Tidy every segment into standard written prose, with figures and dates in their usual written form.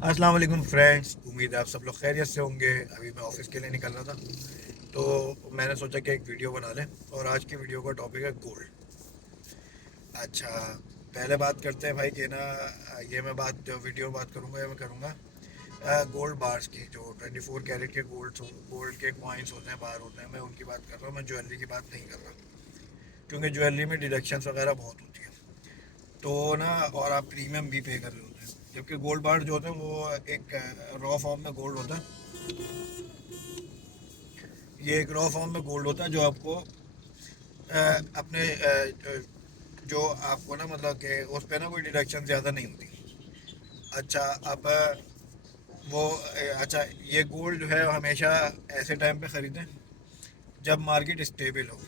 अस्सलाम वालेकुम फ्रेंड्स, उम्मीद है आप सब लोग खैरियत से होंगे। अभी मैं ऑफिस के लिए निकल रहा था तो मैंने सोचा कि एक वीडियो बना लें और आज की वीडियो का टॉपिक है गोल्ड। अच्छा, पहले बात करते हैं भाई कि ना ये मैं बात जो वीडियो बात करूंगा, ये मैं करूंगा गोल्ड बार्स की, जो 24 कैरेट के गोल्ड के कॉइन्स होते हैं, बार होते हैं, मैं उनकी बात कर रहा हूँ। मैं ज्वेलरी की बात नहीं कर रहा क्योंकि ज्वेलरी में डिडक्शंस वगैरह बहुत होती है तो ना, और आप प्रीमियम भी पे कर रहे होते हैं। जबकि गोल्ड बार जो होते हैं वो एक रॉ फॉर्म में गोल्ड होता है। ये एक रॉ फॉर्म में गोल्ड होता है जो आपको अपने जो आपको ना, मतलब कि उस पर ना कोई डिडक्शन ज़्यादा नहीं होती। अच्छा, अब अच्छा, ये गोल्ड जो है हमेशा ऐसे टाइम पे ख़रीदें जब मार्केट स्टेबल हो।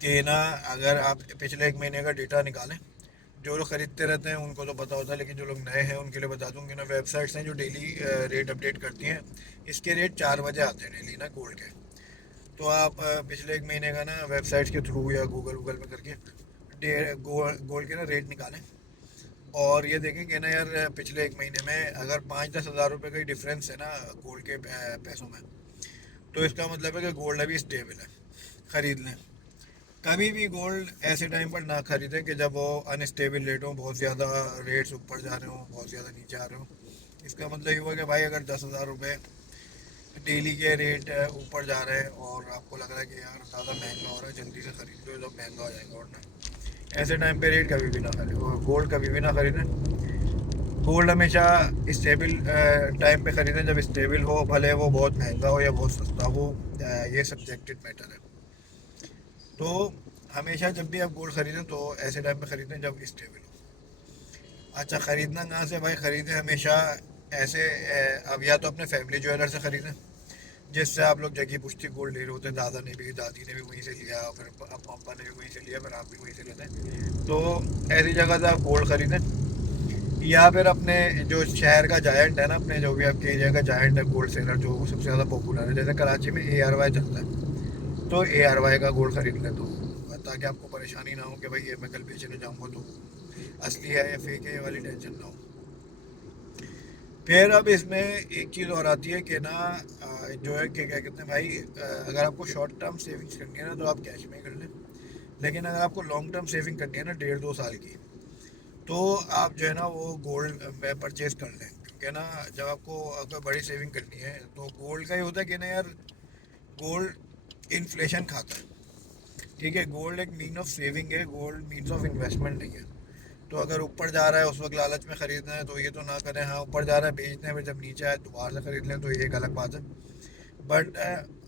कि ना, अगर आप पिछले एक महीने का डेटा निकालें, जो लोग खरीदते रहते हैं उनको तो पता होता है, लेकिन जो लोग नए हैं उनके लिए बता दूं कि ना, वेबसाइट्स हैं जो डेली रेट अपडेट करती हैं। इसके रेट 4 बजे आते हैं डेली ना, गोल्ड के। तो आप पिछले एक महीने का ना वेबसाइट्स के थ्रू या गूगल गूगल में करके गोल्ड के ना रेट निकालें और ये देखें कि ना यार, पिछले एक महीने में अगर 5-10 हज़ार रुपये का ही डिफरेंस है ना गोल्ड के पैसों में, तो इसका मतलब है कि गोल्ड अभी स्टेबल है, ख़रीद लें। कभी भी गोल्ड ऐसे टाइम पर ना खरीदें कि जब वो अनस्टेबल रेट हो, बहुत ज़्यादा रेट्स ऊपर जा रहे हो, बहुत ज़्यादा नीचे आ रहे हो। इसका मतलब ये हुआ कि भाई, अगर 10 हज़ार रुपये डेली के रेट ऊपर जा रहे हैं और आपको लग रहा है कि यार ज़्यादा महंगा हो रहा है, जल्दी से खरीद लो, जब महंगा हो जाएगा। और ना, ऐसे टाइम पे रेट कभी भी ना खरीदें, गोल्ड कभी भी ना खरीदें। गोल्ड हमेशा स्टेबल टाइम पे खरीदें, जब स्टेबल हो, भले वो बहुत महंगा हो या बहुत सस्ता हो। ये सब्जेक्टेड मैटर है। तो हमेशा जब भी आप गोल्ड खरीदें तो ऐसे टाइम पे खरीदें जब स्टेबल हो। अच्छा, ख़रीदना कहाँ से भाई? ख़रीदें हमेशा ऐसे अब या तो अपने फैमिली ज्वेलर से ख़रीदें, जिससे आप लोग जगह पुश्ती गोल्ड ले रहे होते हैं। दादा ने भी, दादी ने भी वहीं से लिया, फिर अब पापा ने भी वहीं से लिया, फिर आप भी वहीं से लेते हैं। तो ऐसी जगह से आप गोल्ड खरीदें। या फिर अपने जो शहर का जायंट है ना, अपने जो भी आपके एरिया का जायंट है गोल्ड सेलर, जो सबसे ज़्यादा पॉपुलर है, जैसे कराची में ARY चलता है, तो ARY का गोल्ड खरीद लें, तो ताकि आपको परेशानी ना हो कि भाई ये मैं कल बेचने जाऊँगा तो असली है या फेक है, ये वाली टेंशन ना हो। फिर अब इसमें एक चीज़ और आती है कि ना, जो है कि क्या कहते हैं भाई, अगर आपको शॉर्ट टर्म सेविंग्स करनी है ना, तो आप कैश में ही कर लें। लेकिन अगर आपको लॉन्ग टर्म सेविंग करनी है ना, 1.5-2 साल की, तो आप जो है ना वो गोल्ड में परचेज कर लें। क्योंकि ना, जब आपको अगर बड़ी सेविंग करनी है तो गोल्ड का ही होता है कि ना यार, गोल्ड इन्फ्लेशन खाता है। ठीक है, गोल्ड एक मीन ऑफ सेविंग है, गोल्ड मीन्स ऑफ इन्वेस्टमेंट नहीं है। तो अगर ऊपर जा रहा है उस वक्त लालच में ख़रीदना है तो ये तो ना करें। हाँ, ऊपर जा रहा है बेचने में, जब नीचे आए दोबारा से ख़रीद लें, तो ये एक अलग बात है। बट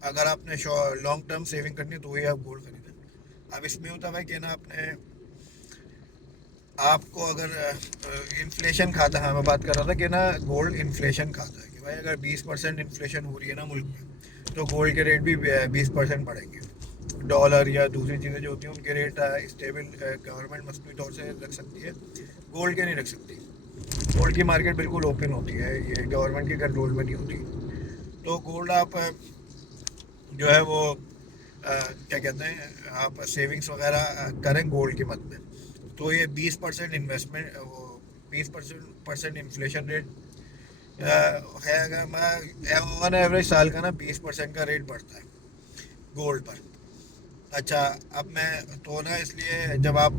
अगर आपने लॉन्ग टर्म सेविंग करनी है तो वही आप गोल्ड खरीदें। अब इसमें होता है भाई कि ना, अपने आपको अगर इन्फ्लेशन खाता है, हाँ मैं बात कर रहा था कि ना, गोल्ड इन्फ्लेशन खाता है कि भाई, अगर 20% इन्फ्लेशन हो रही है ना मुल्क में, तो गोल्ड के रेट भी 20% बढ़ेंगे। डॉलर या दूसरी चीज़ें जो होती हैं उनके रेट स्टेबल गवर्नमेंट मसनूई तौर से रख सकती है, गोल्ड के नहीं रख सकती। गोल्ड की मार्केट बिल्कुल ओपन होती है, ये गवर्नमेंट के कंट्रोल में नहीं होती। तो गोल्ड आप जो है वो क्या कहते हैं, आप सेविंग्स वगैरह करें गोल्ड की मद में। तो ये 20% इन्वेस्टमेंट, वो 20% इन्फ्लेशन रेट है। अगर मैं ऑन एवरेज साल का ना 20% का रेट बढ़ता है गोल्ड पर। अच्छा, अब मैं तो ना, इसलिए जब आप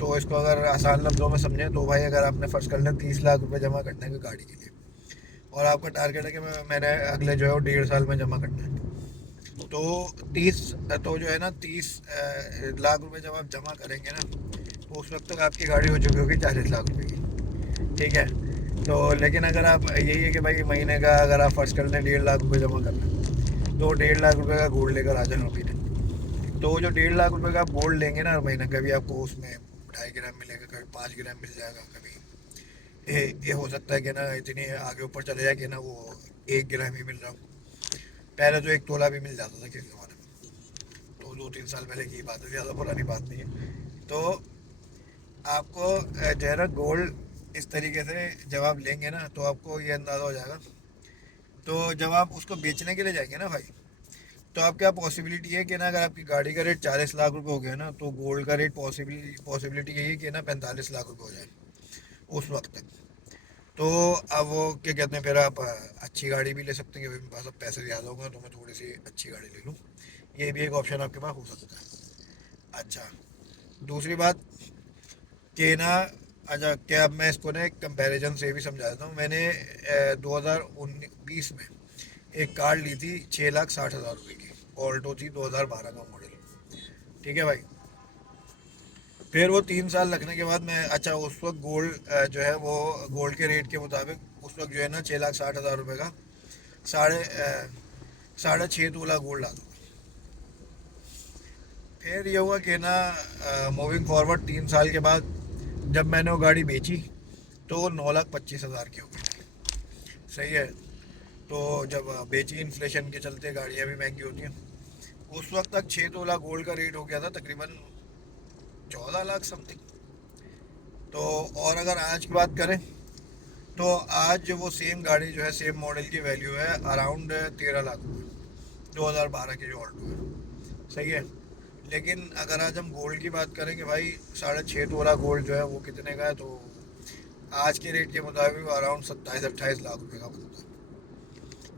तो इसको अगर आसान लफ्ज़ों में समझें तो भाई, अगर आपने फ़र्ज़ कर लें 30 लाख रुपए जमा करने का गाड़ी के लिए, और आपका टारगेट है कि मैंने अगले जो है वो 1.5 साल में जमा करना है, तो 30, तो जो है ना 30 लाख रुपए जब आप जमा करेंगे ना, तो उस वक्त तक आपकी गाड़ी हो चुकी होगी 40 लाख रुपए की। ठीक है। तो लेकिन अगर आप, यही है कि भाई महीने का अगर आप फर्ज कर लें 1.5 लाख रुपए जमा कर लें, तो 1.5 लाख रुपए का गोल्ड लेकर आ जाए महीने। तो वो जो 1.5 लाख रुपए का आप गोल्ड लेंगे ना हर महीने, कभी आपको उसमें 2.5 ग्राम मिलेगा, कभी 5 ग्राम मिल जाएगा, कभी ये हो सकता है कि ना इतनी आगे ऊपर चले जाए कि ना वो 1 ग्राम ही मिल रहा हो। पहले तो 1 तोला भी मिल जाता था किसी ज़माने में, तो 2-3 साल पहले की बात है, ज़्यादा पुरानी बात नहीं है। तो आपको जो है ना गोल्ड इस तरीके से जब आप लेंगे ना, तो आपको ये अंदाज़ा हो जाएगा। तो जब आप उसको बेचने के लिए जाएंगे ना भाई, तो आप क्या पॉसिबिलिटी है कि ना, अगर आपकी गाड़ी का रेट 40 लाख रुपए हो गया ना, तो गोल्ड का रेट पॉसिबिलिटी यही है कि ना 45 लाख रुपए हो जाए उस वक्त तक। तो अब वो क्या कहते हैं, फिर आप अच्छी गाड़ी भी ले सकते हैं कि भाई मेरे पास अब पैसे ज़्यादा होंगे तो मैं थोड़ी सी अच्छी गाड़ी ले लूँ। ये भी एक ऑप्शन आपके पास हो सकता है। अच्छा, दूसरी बात कि ना, अच्छा क्या, अब मैं इसको ना एक कंपैरिजन से भी समझा देता हूँ। मैंने 2019-20 में एक कार ली थी 6,60,000 रुपये की। ऑल्टो थी 2012 का मॉडल। ठीक है भाई। फिर वो 3 साल रखने के बाद मैं, अच्छा उस वक्त गोल्ड जो है वो गोल्ड के रेट के मुताबिक उस वक्त जो है ना 6,60,000 रुपये का साढ़े साढ़े 6 तोला गोल्ड आता था। फिर ये हुआ कि ना, मूविंग फॉरवर्ड 3 साल के बाद जब मैंने वो गाड़ी बेची तो 9,25,000 की हो गई थी। सही है। तो जब बेची, इन्फ्लेशन के चलते गाड़ियाँ भी महंगी होती हैं, उस वक्त तक 6 तोला गोल्ड का रेट हो गया था तकरीबन 14 लाख समथिंग। तो और अगर आज की बात करें तो आज जो वो सेम गाड़ी जो है, सेम मॉडल की वैल्यू है अराउंड 13 लाख रुपये, 2012 की जो ऑल्टो है। सही है। लेकिन अगर आज हम गोल्ड की बात करें कि भाई 6.5 तोला गोल्ड जो है वो कितने का है, तो आज के रेट के मुताबिक अराउंड 27-28 लाख रुपए का बनता है।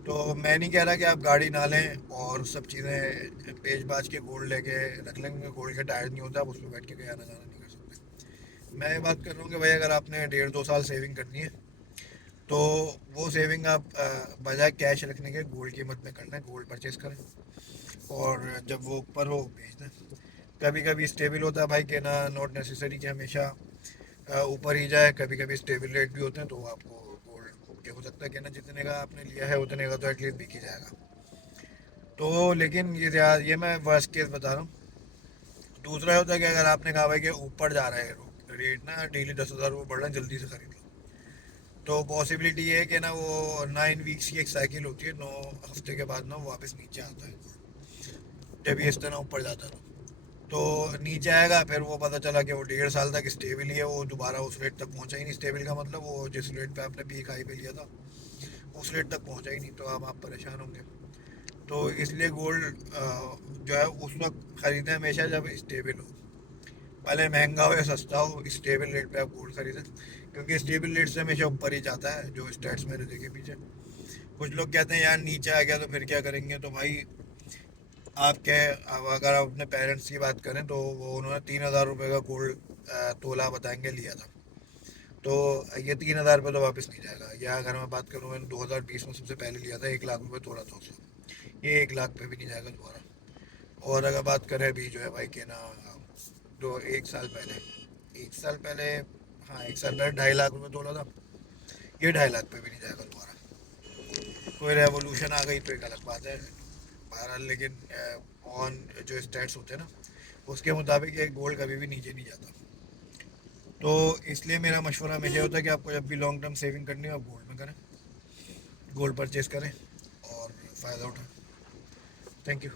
तो मैं नहीं कह रहा कि आप गाड़ी ना लें और सब चीज़ें बेच बाच के गोल्ड लेके रख लेंगे। गोल्ड के टायर नहीं होता, आप उसमें बैठ के कहीं आना जाना नहीं कर सकते। मैं ये बात कर रहा हूँ कि भाई अगर आपने 1.5-2 साल सेविंग करनी है तो वो सेविंग आप बजाय कैश रखने के गोल्ड कीमत में करना है, गोल्ड परचेज करें और जब वो ऊपर हो बेच दें। कभी कभी स्टेबल होता है भाई कि ना, नॉट नेसेसरी कि हमेशा ऊपर ही जाए। कभी कभी स्टेबल रेट भी होते हैं तो आपको गोल्ड के हो सकता है कि ना जितने का आपने लिया है उतने का तो एटलीस्ट बिक ही जाएगा। तो लेकिन ये मैं वर्स्ट केस बता रहा हूँ। दूसरा होता है कि अगर आपने कहा भाई कि ऊपर जा रहा है रेट ना, डेली 10,000 रुपये बढ़ रहा है, जल्दी से खरीद लो, तो पॉसिबिलिटी ये है कि ना वो 9 वीक्स की एक साइकिल होती है, 9 हफ्ते के बाद ना वो वापस नीचे आता है। जब ये इस तरह ऊपर जाता है तो नीचे आएगा, फिर वो पता चला कि वो 1.5 साल तक स्टेबल ही है, वो दोबारा उस रेट तक पहुंचा ही नहीं। स्टेबल का मतलब वो जिस रेट पे आपने पीक हाई पे लिया था उस रेट तक पहुंचा ही नहीं, तो अब आप परेशान होंगे। तो इसलिए गोल्ड जो है उस वक्त खरीदें हमेशा जब स्टेबल हो, भले महंगा हो या सस्ता हो, स्टेबल रेट पे आप गोल्ड खरीदें, क्योंकि स्टेबल रेट से हमेशा ऊपर ही जाता है, जो स्टैट्स मैंने देखे पीछे। कुछ लोग कहते हैं यार नीचे आ गया तो फिर क्या करेंगे, तो भाई आपके, अब अगर आप अपने पेरेंट्स की बात करें तो वो उन्होंने 3,000 रुपये का गोल्ड तोला बताएंगे लिया था। तो ये 3,000 रुपये तो वापस नहीं जाएगा। या अगर मैं बात करूँ, मैंने 2020 में सबसे पहले लिया था, 1 लाख रुपये तोला था उसका, ये 1 लाख पे भी नहीं जाएगा दोबारा। और अगर बात करें अभी जो है भाई के ना, दो 1 साल पहले, हाँ 1 साल पहले 2.5 लाख रुपये तोला था, ये 2.5 लाख पे भी नहीं जाएगा दोबारा। कोई रेवोल्यूशन आ गई तो एक अलग बात है। बहरहाल लेकिन ऑन जो स्टैट्स होते हैं ना उसके मुताबिक ये गोल्ड कभी भी नीचे नहीं जाता। तो इसलिए मेरा मशवरा हमेशा होता है कि आपको जब भी लॉन्ग टर्म सेविंग करनी हो आप गोल्ड में करें, गोल्ड परचेज करें और फ़ायदा उठाएं। Thank you.